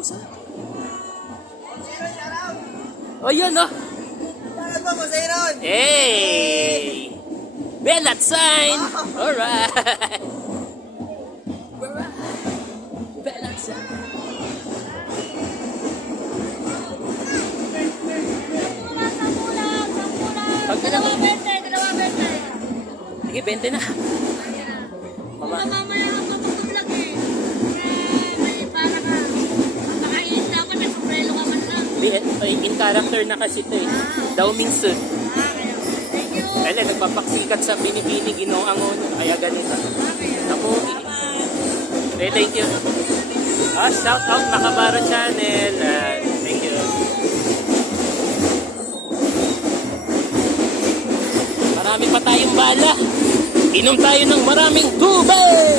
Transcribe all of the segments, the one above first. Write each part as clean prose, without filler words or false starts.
pusa. Oh, yun, no? Shoutout po, Poseiron! Hey! Belat sign! Alright! Belat sign! Dalawa bente. Sige, 20 na. Mama. Mamaya ako mag-vlog eh. May para ka. Makain dapat may sombrero ka man lang. In character na kasi ito eh. Daw minsan. Kaya. Thank you. Kaya nagpapaksikat sa binibini, ginoang uno. Kaya ganito. Naku. Thank you. Shout out Makabara Channel. Thank you. Marami pa tayong bala. Inom tayo ng maraming tubig.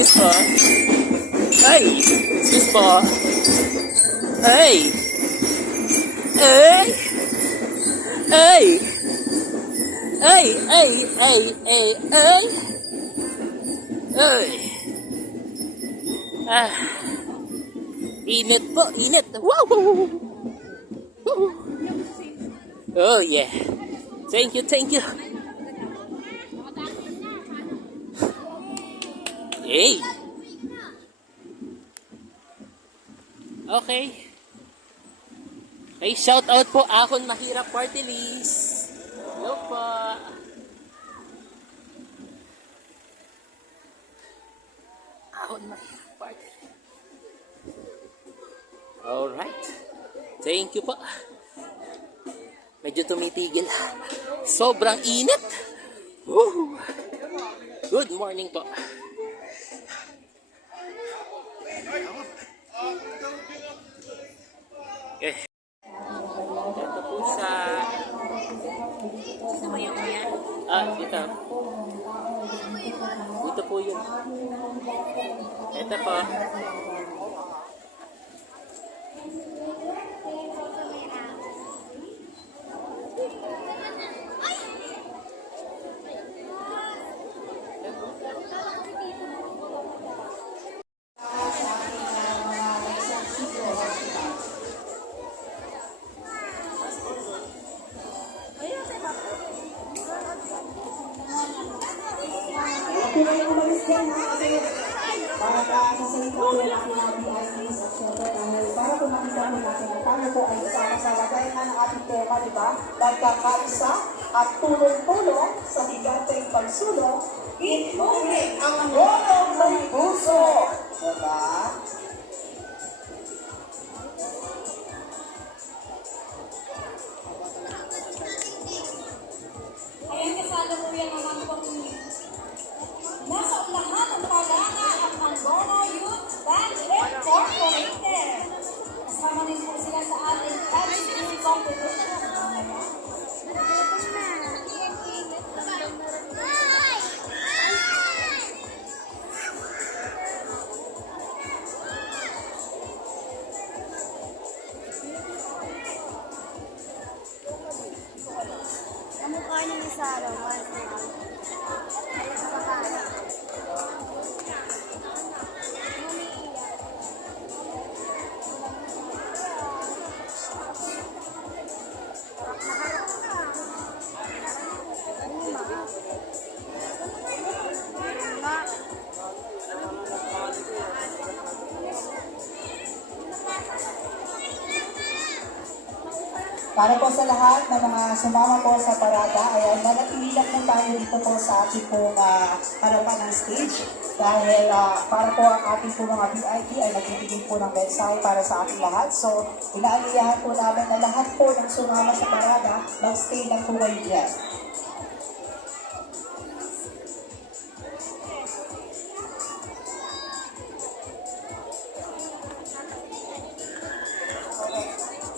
Sis po. Ay, sis po. Ay. Ay. Ay. Ay, ay, ay, ay, ay. Ay. Ah. Init po, init. Wow. Oh yeah. Thank you, thank you. Hey. Okay. Hey, shout out po Ahon Mahirap Party List. Hello po. Ahon Mahirap Party List. Alright. Thank you po. Medyo tumitigil. Sobrang init. Woo. Good morning po. Okay. Ito po sa... Ito ba yung yan? Dito. Dito po yun. Ito po. Kailangan umalis dyan ha, kasi para sasalit po yung aking mga VIPs at syempre para po makita po natin na tayo po ay sama-sama dahil nga ng ating tema, di ba? Nagkakaisa at tulong-tulong sa higanteng pagsulong, including ang rolong ng puso. Diba? Ayan, kasalo po yan ang mga pamilya. Nasa lahat ng pagana at Angono Youth Band Incorporated. Kasama din po sila sa ating MC competition. Kamukha niya ni Sarah. Para po sa lahat ng mga sumama po sa parada, ayan, manatili lang po tayo dito po sa ating pong harapan ng stage. Dahil para po ang ating po mga VIP ay nagbibigay po ng mensahe para sa ating lahat. So, inaaliyahan po namin na lahat po ng sumama sa parada, mag-stay lang po kayo dyan.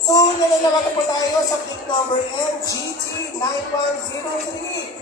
So, nalalaman po tayo sa clip number MGT9103.